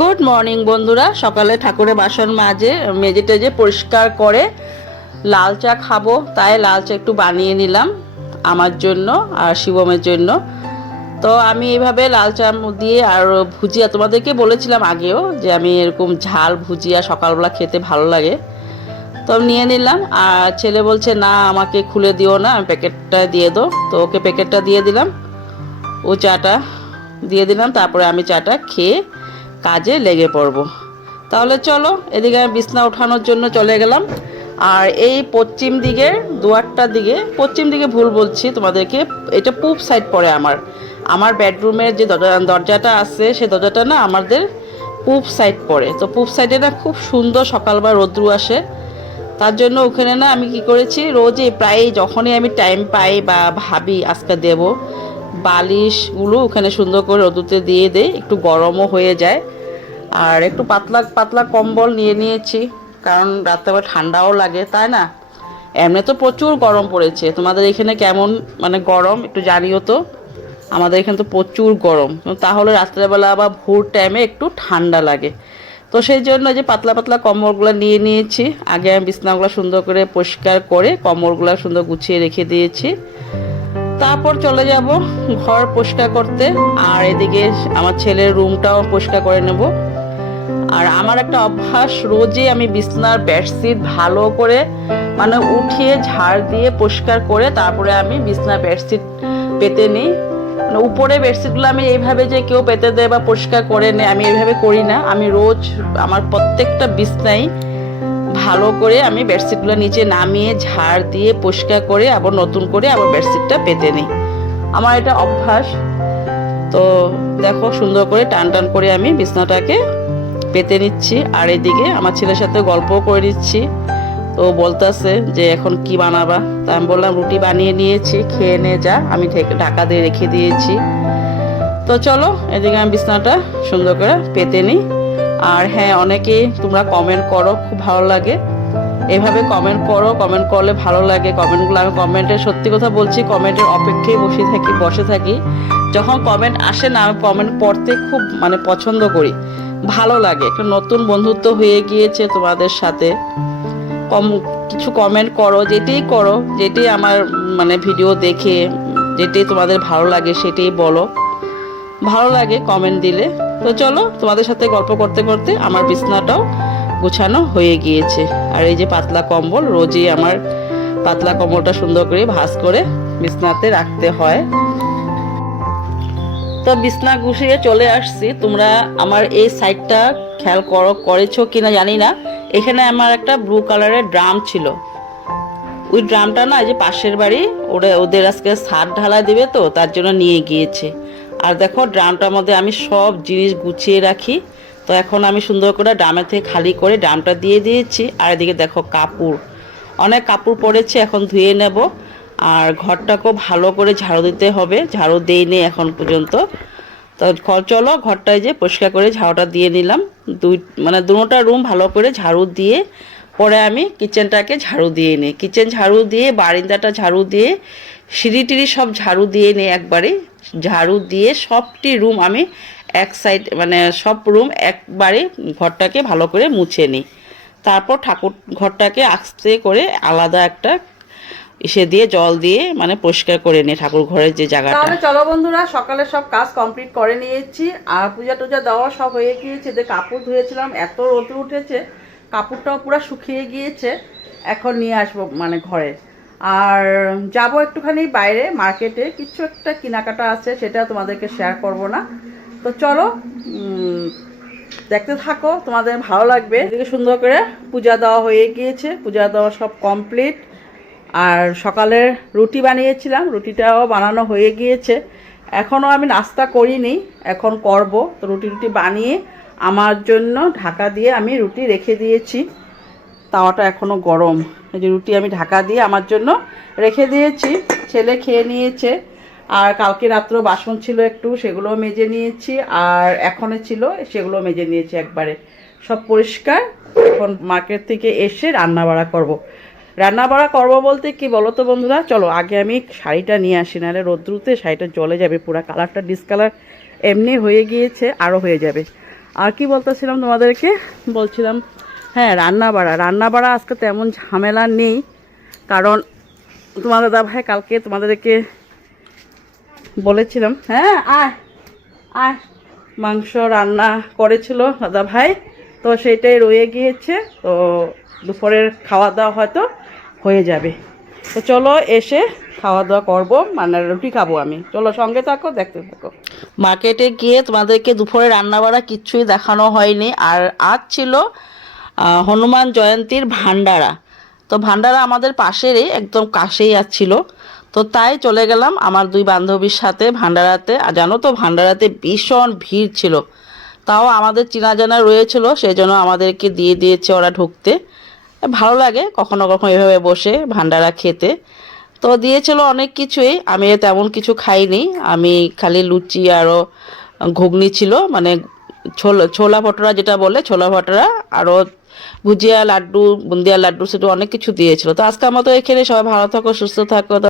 Morning বন্ধুরা। সকালে ঠাকুরের বাসন মাঝে মেজে টেজে পরিষ্কার করে লাল চা খাব। তাই লাল চা একটু বানিয়ে নিলাম আমার জন্য আর শিবমের জন্য। তো আমি এইভাবে লাল চা দিয়ে আর ভুজিয়া তোমাদেরকে বলেছিলাম আগেও যে আমি এরকম ঝাল ভুজিয়া সকালবেলা খেতে ভালো লাগে। তো আমি নিয়ে নিলাম আর ছেলে বলছে, না, আমাকে খুলে দিও না, আমি প্যাকেটটা দিয়ে দো। তো ওকে প্যাকেটটা দিয়ে দিলাম। ও চাটা দিয়ে দিলাম, তারপরে আমি চাটা খেয়ে কাজে লেগে পড়ব। তাহলে চলো, এদিকে আমি বিছনা ওঠানোর জন্য চলে গেলাম। আর এই পশ্চিম দিকের দুয়ারটার দিকে, পশ্চিম দিকে ভুল বলছি তোমাদেরকে, এটা পূব সাইড পড়ে আমার। আমার বেডরুমের যে দরজা- দরজাটা আছে সেই দরজাটা না আমাদের পূব সাইড পড়ে। তো পূব সাইডে না খুব সুন্দর সকালবেলা রোদ্রু আসে। তার জন্য ওখানে না আমি কি করেছি রোজই প্রায় যখনই আমি টাইম পাই বা ভাবি আজকে দেব, বালিশগুলো ওখানে সুন্দর করে রোদুতে দিয়ে দেই, একটু গরমও হয়ে যায়। আর একটু পাতলা পাতলা কম্বল নিয়ে নিয়েছি, কারণ রাত্রেবেলা ঠান্ডাও লাগে, তাই না? এমনি তো প্রচুর গরম পড়েছে। তোমাদের এখানে কেমন মানে গরম, একটু জানিও তো? আমাদের এখানে তো প্রচুর গরম। তাহলে রাত্রেবেলা আবার ভোর টাইমে একটু ঠান্ডা লাগে। তো সেই জন্য যে পাতলা পাতলা কম্বলগুলো নিয়ে নিয়েছি, আগে আমি বিছনাগুলো সুন্দর করে পরিষ্কার করে কম্বলগুলো সুন্দর গুছিয়ে রেখে দিয়েছি। তারপর চলে যাব ঘর পরিষ্কার করতে, আর এদিকে আমার ছেলের রুমটাও পরিষ্কার করে নেব। আর আমার একটা অভ্যাস, রোজই আমি বিছনার বেডশিট ভালো করে মানে উঠিয়ে ঝাড় দিয়ে পরিষ্কার করে তারপরে আমি বিছনার বেডশিট পেতে নিই। মানে উপরে বেডশিটগুলো আমি এইভাবে যে কেউ পেতে দেয় বা পরিষ্কার করে নেয়, আমি এইভাবে করি না। আমি রোজ আমার প্রত্যেকটা বিছনাই ভালো করে আমি বেডশিটগুলো নিচে নামিয়ে ঝাড় দিয়ে পরিষ্কার করে আবার নতুন করে আবার বেডশিটটা পেতে নিই। আমার এটা অভ্যাস। তো দেখো সুন্দর করে টান টান করে আমি বিছনাটাকে পেতে নিচ্ছি। আর এদিকে আমার ছেলের সাথে গল্পও করে নিচ্ছি। তো বলতেছে যে এখন কি বানাবা? তা আমি বললাম, রুটি বানিয়ে নিয়েছি, খেয়ে নিয়ে যা। আমি ঢাকা দিয়ে রেখে দিয়েছি। তো চলো, এদিকে আমি বিছনাটা সুন্দর করে পেতে নিই। আর হ্যাঁ অনেকেই তোমরা কমেন্ট করো, খুব ভালো লাগে। এভাবে কমেন্ট করো কমেন্ট করলে ভালো লাগে। কমেন্টগুলো আমি কমেন্টে সত্যি কথা বলছি কমেন্টের অপেক্ষায় বসে থাকি বসে থাকি। যখন কমেন্ট আসে না, আমি কমেন্ট পড়তে খুব মানে পছন্দ করি। ভালো লাগে। একটা নতুন বন্ধুত্ব হয়ে গিয়েছে তোমাদের সাথে। কম, কিছু কমেন্ট করো, যেটাই করো, যেটাই আমার মানে ভিডিও দেখে, যেটাই তোমাদের ভালো লাগে সেটাই বলো। ভালো লাগে কমেন্ট দিলে। তো চলো, তোমাদের সাথে গল্প করতে করতে আমার বিছনাটাও গুছানো হয়ে গিয়েছে। আর এই যে পাতলা কম্বল, রোজই আমার পাতলা কম্বলটা সুন্দর করে ভাঁজ করে বিছনাতে রাখতে হয়। তো বিছনা গুছিয়ে চলে আসছি। তোমরা আমার এই সাইডটা খেয়াল করো, করেছ কিনা জানি না। এখানে আমার একটা ব্লু কালারের ড্রাম ছিল। ওই ড্রামটা না যে পাশের বাড়ি, ওরা, ওদের আজকে সার ঢালাই দেবে তো, তার জন্য নিয়ে গিয়েছে। আর দেখো, ড্রামটার মধ্যে আমি সব জিনিস গুছিয়ে রাখি। তো এখন আমি সুন্দর করে ড্রামের থেকে খালি করে ড্রামটা দিয়ে দিয়েছি। আর এদিকে দেখো কাপড়। অনেক কাপড় পরেছে এখন ধুয়ে নেব। আর ঘরটাকেও ভালো করে ঝাড়ু দিতে হবে। ঝাড়ু দেইনি এখন পর্যন্ত। তো চলো ঘরটায় যে পরিষ্কার করে ঝাড়ুটা দিয়ে নিলাম। দুই মানে দুটোটা রুম ভালো করে ঝাড়ু দিয়ে পরে আমি কিচেনটাকে ঝাড়ু দিয়ে নিই। কিচেন ঝাড়ু দিয়ে, বারিন্দাটা ঝাড়ু দিয়ে, সিঁড়ি টিড়ি সব ঝাড়ু দিয়ে নিই একবারে। ঝাড়ু দিয়ে সবটি রুম আমি এক সাইড মানে সব রুম একবারে ঘরটাকে ভালো করে মুছে নিই। তারপর ঠাকুর ঘরটাকে আস্তে করে আলাদা একটা এসে দিয়ে জল দিয়ে মানে পরিষ্কার করে নিয়ে ঠাকুর ঘরের যে জায়গাটা। তাহলে চলো বন্ধুরা, সকালে সব কাজ কমপ্লিট করে নিয়েছি, আর পূজা টুজা দেওয়া সব হয়ে গিয়েছে। যে কাপড় ধুয়েছিলাম, এত রোদ্র উঠেছে, কাপড়টাও পুরো শুকিয়ে গিয়েছে, এখন নিয়ে আসব মানে ঘরে। আর যাব একটুখানি বাইরে মার্কেটে কিছু একটা কেনাকাটা আছে, সেটা তোমাদেরকে শেয়ার করব না। তো চলো দেখতে থাকো, তোমাদের ভালো লাগবে। সুন্দর করে পূজা দেওয়া হয়ে গিয়েছে, পূজা দেওয়া সব কমপ্লিট আর সকালে রুটি বানিয়েছিলাম, রুটিটাও বানানো হয়ে গিয়েছে। এখনও আমি নাস্তা করিনি, এখন করব। তো রুটি রুটি বানিয়ে আমার জন্য ঢাকা দিয়ে আমি রুটি রেখে দিয়েছি। তাওয়াটা এখনও গরম। এই যে রুটি আমি ঢাকা দিয়ে আমার জন্য রেখে দিয়েছি, ছেলে খেয়ে নিয়েছে। আর কালকে রাত্র বাসন ছিল একটু সেগুলো মেজে নিয়েছি। আর এখনও ছিল সেগুলো মেজে নিয়েছি একবারে। সব পরিষ্কার। এখন মার্কেট থেকে এসে রান্না বাড়া করব। রান্না বাড়া করব বলতে কি বলো তো বন্ধুরা? চলো, আগে আমি শাড়িটা নিয়ে আসি, নাহলে রোদ্রুতে শাড়িটা জলে যাবে, পুরো কালারটা ডিসকালার এমনি হয়ে গিয়েছে আরও হয়ে যাবে। আর কি বলতেছিলাম তোমাদেরকে? বলছিলাম হ্যাঁ রান্না বাড়া রান্না বাড়া আজকে তেমন ঝামেলা নেই, কারণ তোমাদের দাদা ভাই কালকে তোমাদেরকে বলেছিলাম হ্যাঁ আয় আয়, মাংস রান্না করেছিল দাদা ভাই তো সেইটাই রয়ে গিয়েছে, তো দুপুরের খাওয়া দাওয়া হয়তো হয়ে যাবে। তো চলো এসে খাওয়া দাওয়া করব মানে রুটি খাব আমি। চলো সঙ্গে থাকো, দেখতে থাকো। মার্কেটে গিয়ে তোমাদেরকে দুপুরে রান্নাবাড়া কিচ্ছুই দেখানো হয়নি। আর আজ ছিল হনুমান জয়ন্তীর ভান্ডারা। তো ভান্ডারা আমাদের পাশেরই, একদম কাছেই আসছিল তো তাই চলে গেলাম আমার দুই বান্ধবীর সাথে ভান্ডারাতে। আর জানো তো, ভান্ডারাতে ভীষণ ভিড় ছিল। তাও আমাদের চেনা জানা রয়েছিল সেই জন্য আমাদেরকে দিয়ে দিয়েছে ওরা ঢুকতে। ভালো লাগে কখনো কখনো এভাবে বসে ভান্ডারা খেতে। তো দিয়েছিল অনেক কিছুই, আমি তেমন কিছু খাইনি। আমি খালি লুচি আরও ঘুগনি ছিল মানে ছোলা ছোলা ভটোরা যেটা বলে, ছোলা ভটোরা আরও ভুজিয়া লাড্ডু, বুন্দিয়া লাড্ডু, সেটা অনেক কিছু দিয়েছিল। তো আজকে আমার তো এখানে সবাই ভালো থাকো, সুস্থ থাকো